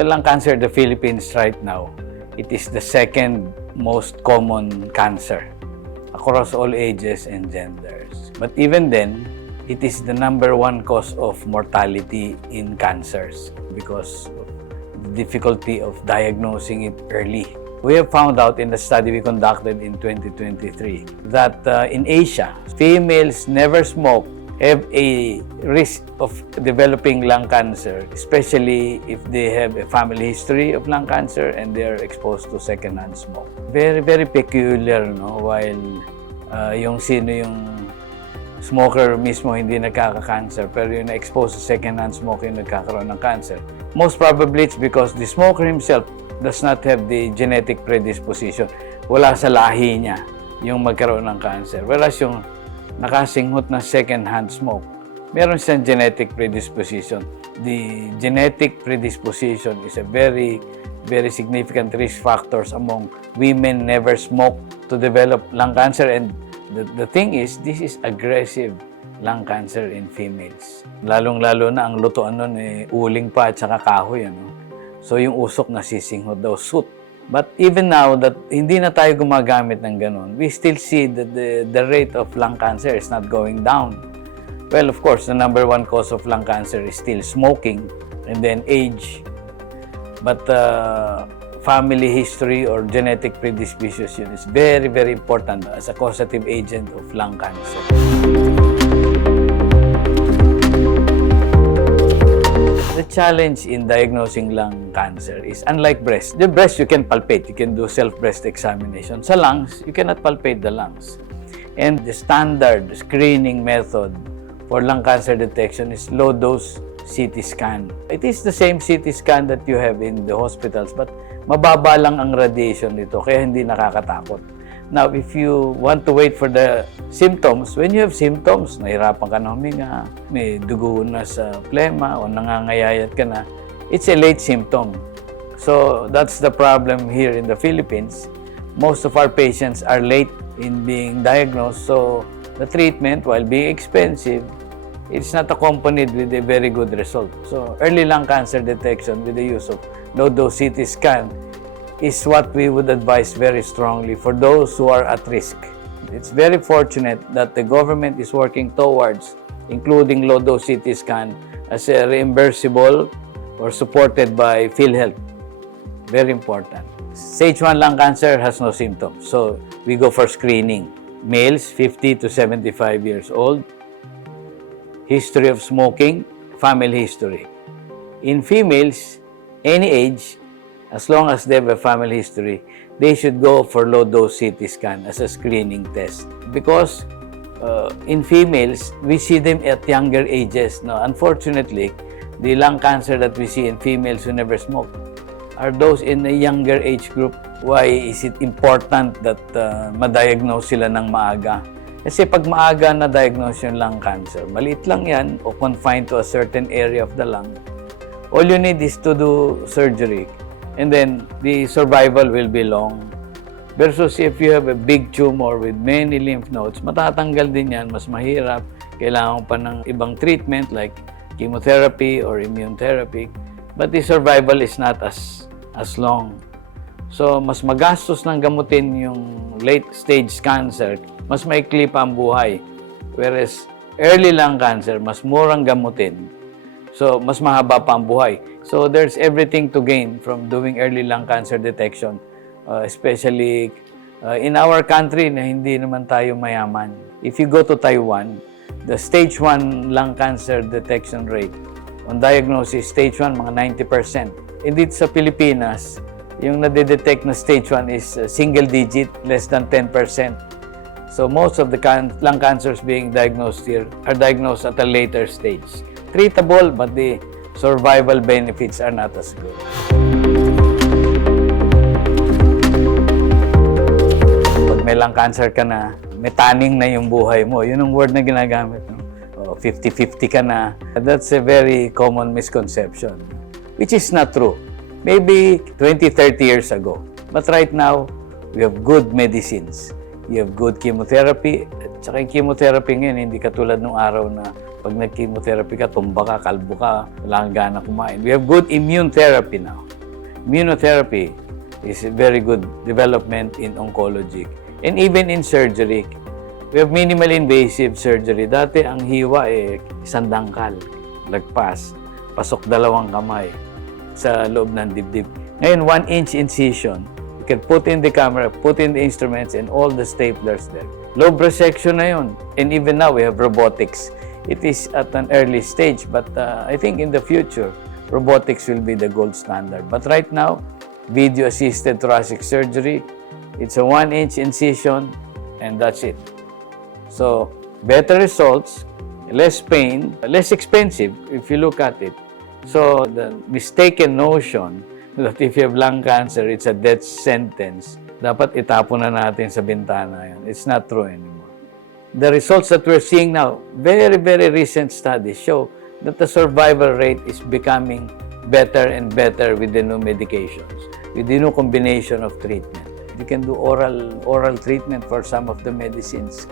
Well, lung cancer in the Philippines right now, it is the second most common cancer across all ages and genders. But even then, it is the #1 cause of mortality in cancers because of the difficulty of diagnosing it early. We have found out in the study we conducted in 2023 that in Asia, females never smoke have a risk of developing lung cancer, especially if they have a family history of lung cancer and they are exposed to secondhand smoke. Very, very peculiar, no? While yung sino yung smoker mismo hindi nagkaka-cancer, pero yung na-expose sa secondhand smoke yung nagkakaroon ng cancer. Most probably it's because the smoker himself does not have the genetic predisposition. Wala sa lahi niya yung magkaroon ng cancer. Whereas yung nakasinghot na second-hand smoke, meron siyang genetic predisposition. The genetic predisposition is a very, very significant risk factors among women never smoke to develop lung cancer. And the thing is, this is aggressive lung cancer in females. Lalong-lalo na ang lutuan nun uling pa at saka kahoy. Ano? So yung usok nasisinghot daw, soot. But even now that hindi na tayo gumagamit ng ganun, we still see that the rate of lung cancer is not going down. Well, of course, the #1 cause of lung cancer is still smoking and then age. But family history or genetic predisposition is very, very important as a causative agent of lung cancer. The challenge in diagnosing lung cancer is unlike breast. The breast you can palpate, you can do self-breast examination. Sa lungs, you cannot palpate the lungs. And the standard screening method for lung cancer detection is low-dose CT scan. It is the same CT scan that you have in the hospitals, but mababa lang ang radiation nito, kaya hindi nakakatakot. Now, if you want to wait for the symptoms, when you have symptoms, nahirapan ka na huminga, may dugo na sa plema o nangangayayat ka na, it's a late symptom. So, that's the problem here in the Philippines. Most of our patients are late in being diagnosed, so the treatment, while being expensive, it's not accompanied with a very good result. So, early lung cancer detection with the use of low-dose CT scan is what we would advise very strongly for those who are at risk. It's very fortunate that the government is working towards including low-dose CT scan as a reimbursable or supported by PhilHealth. Very important. Stage 1 lung cancer has no symptoms, so we go for screening. Males 50 to 75 years old, history of smoking, family history. In females, any age, as long as they have a family history, they should go for low-dose CT scan as a screening test. Because in females, we see them at younger ages. No, unfortunately, the lung cancer that we see in females who never smoke are those in a younger age group. Why is it important that ma-diagnose sila ng maaga? Kasi pag maaga na-diagnose yung lung cancer, maliit lang yan o confined to a certain area of the lung, all you need is to do surgery. And then, the survival will be long. Versus if you have a big tumor with many lymph nodes, matatanggal din yan, mas mahirap. Kailangan pa ng ibang treatment like chemotherapy or immune therapy. But the survival is not as long. So, mas magastos ng gamutin yung late stage cancer, mas maikli pa ang buhay. Whereas, early lung cancer, mas murang gamutin. So, mas mahaba pa ang buhay. So, there's everything to gain from doing early lung cancer detection, especially in our country na hindi naman tayo mayaman. If you go to Taiwan, the stage 1 lung cancer detection rate on diagnosis, stage 1, mga 90%. And dito sa Pilipinas, yung nadedetect na stage 1 is single digit, less than 10%. So, most of the lung cancers being diagnosed here are diagnosed at a later stage. Treatable, but the survival benefits are not as good. Pag may lung cancer ka na, may tanning na yung buhay mo. Yun ang word na ginagamit. No? 50-50 ka na. That's a very common misconception, which is not true. Maybe 20-30 years ago. But right now, we have good medicines. You have good chemotherapy. At saka yung chemotherapy ngayon, hindi katulad nung araw na pag nag-chemotherapy ka, tumba ka, kalbo ka, wala kang gana kumain. We have good immune therapy now. Immunotherapy is a very good development in oncology and even in surgery. We have minimal invasive surgery. Dati ang hiwa isang dangkal, lagpas, pasok dalawang kamay sa loob ng dibdib. Ngayon, 1-inch incision. You can put in the camera, put in the instruments and all the staplers there. Lobe resection na yun. And even now, we have robotics. It is at an early stage, but I think in the future, robotics will be the gold standard. But right now, video-assisted thoracic surgery, it's a 1-inch incision, and that's it. So, better results, less pain, less expensive if you look at it. So, the mistaken notion that if you have lung cancer, it's a death sentence, dapat itapon na natin sa bintana yan. It's not true anymore. The results that we're seeing now, very, very recent studies show that the survival rate is becoming better and better with the new medications, with the new combination of treatment. You can do oral treatment for some of the medicines.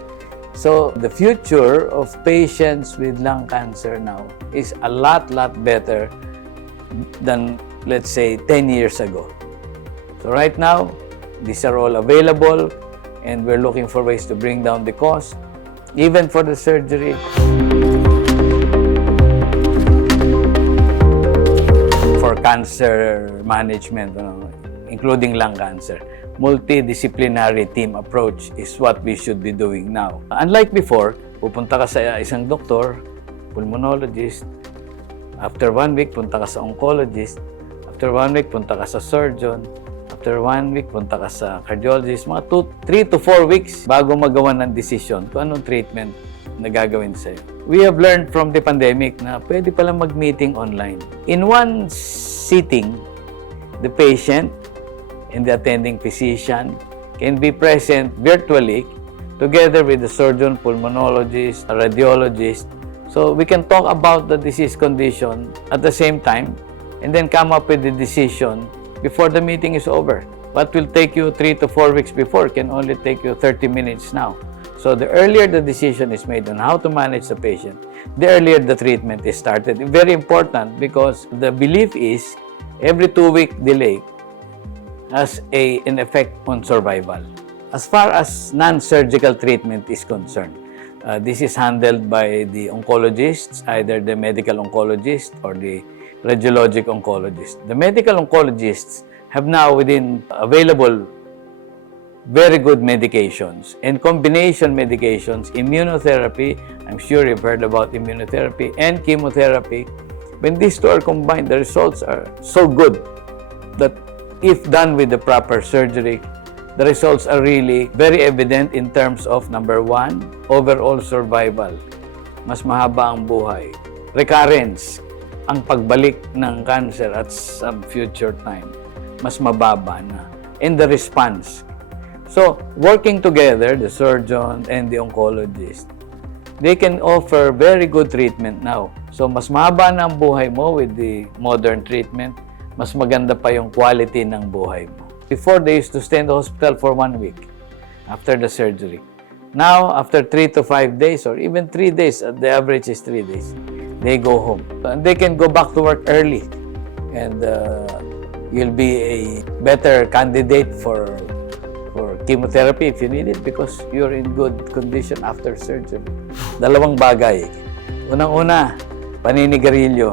So, the future of patients with lung cancer now is a lot better than, let's say, 10 years ago. So, right now, these are all available, and we're looking for ways to bring down the cost, even for the surgery. For cancer management, including lung cancer, multidisciplinary team approach is what we should be doing now. Unlike before, pupunta ka sa isang doktor, pulmonologist, after 1 week, punta ka sa oncologist, after 1 week, punta ka sa surgeon, after 1 week, punta ka sa cardiologist, mga 3 to 4 weeks bago magawa ng decision kung anong treatment na gagawin sa'yo. We have learned from the pandemic na pwede palang mag-meeting online. In one sitting, the patient and the attending physician can be present virtually together with the surgeon, pulmonologist, radiologist. So we can talk about the disease condition at the same time and then come up with the decision before the meeting is over. What will take you 3 to 4 weeks before can only take you 30 minutes now. So the earlier the decision is made on how to manage the patient, the earlier the treatment is started. Very important because the belief is every 2-week delay has an effect on survival. As far as non-surgical treatment is concerned, this is handled by the oncologists, either the medical oncologist or the radiologic oncologist. The medical oncologists have now within available very good medications and combination medications, immunotherapy. I'm sure you've heard about immunotherapy and chemotherapy. When these two are combined, the results are so good that if done with the proper surgery, the results are really very evident in terms of, number 1, overall survival. Mas mahaba ang buhay. Recurrence, ang pagbalik ng cancer at some future time, mas mababa na. And the response. So, working together, the surgeon and the oncologist, they can offer very good treatment now. So, mas mahaba na ang buhay mo with the modern treatment, mas maganda pa yung quality ng buhay mo. Before, they used to stay in the hospital for 1 week after the surgery. Now, after 3 to 5 days or even 3 days, the average is 3 days, they go home. And they can go back to work early and you'll be a better candidate for chemotherapy if you need it because you're in good condition after surgery. Dalawang bagay. Unang-una, paninigarilyo.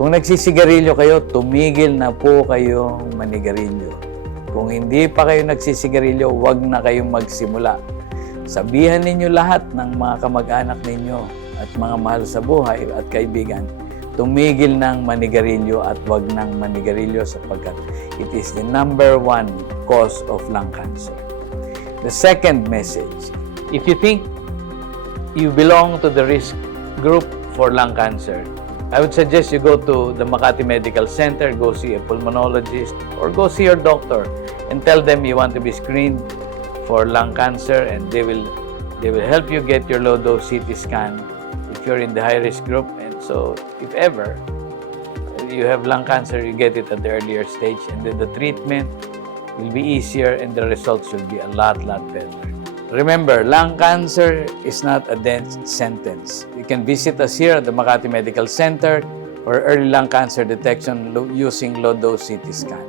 Kung nagsisigarilyo kayo, tumigil na po kayong manigarilyo. Kung hindi pa kayo nagsisigarilyo, huwag na kayong magsimula. Sabihan ninyo lahat ng mga kamag-anak ninyo at mga mahal sa buhay at kaibigan, tumigil ng manigarilyo at huwag ng manigarilyo sapagkat it is the number 1 cause of lung cancer. The second message, if you think you belong to the risk group for lung cancer, I would suggest you go to the Makati Medical Center, go see a pulmonologist, or go see your doctor and tell them you want to be screened for lung cancer, and they will help you get your low-dose CT scan if you're in the high-risk group. And so, if ever you have lung cancer, you get it at the earlier stage, and then the treatment will be easier and the results will be a lot better. Remember, lung cancer is not a death sentence. You can visit us here at the Makati Medical Center for early lung cancer detection using low-dose CT scan.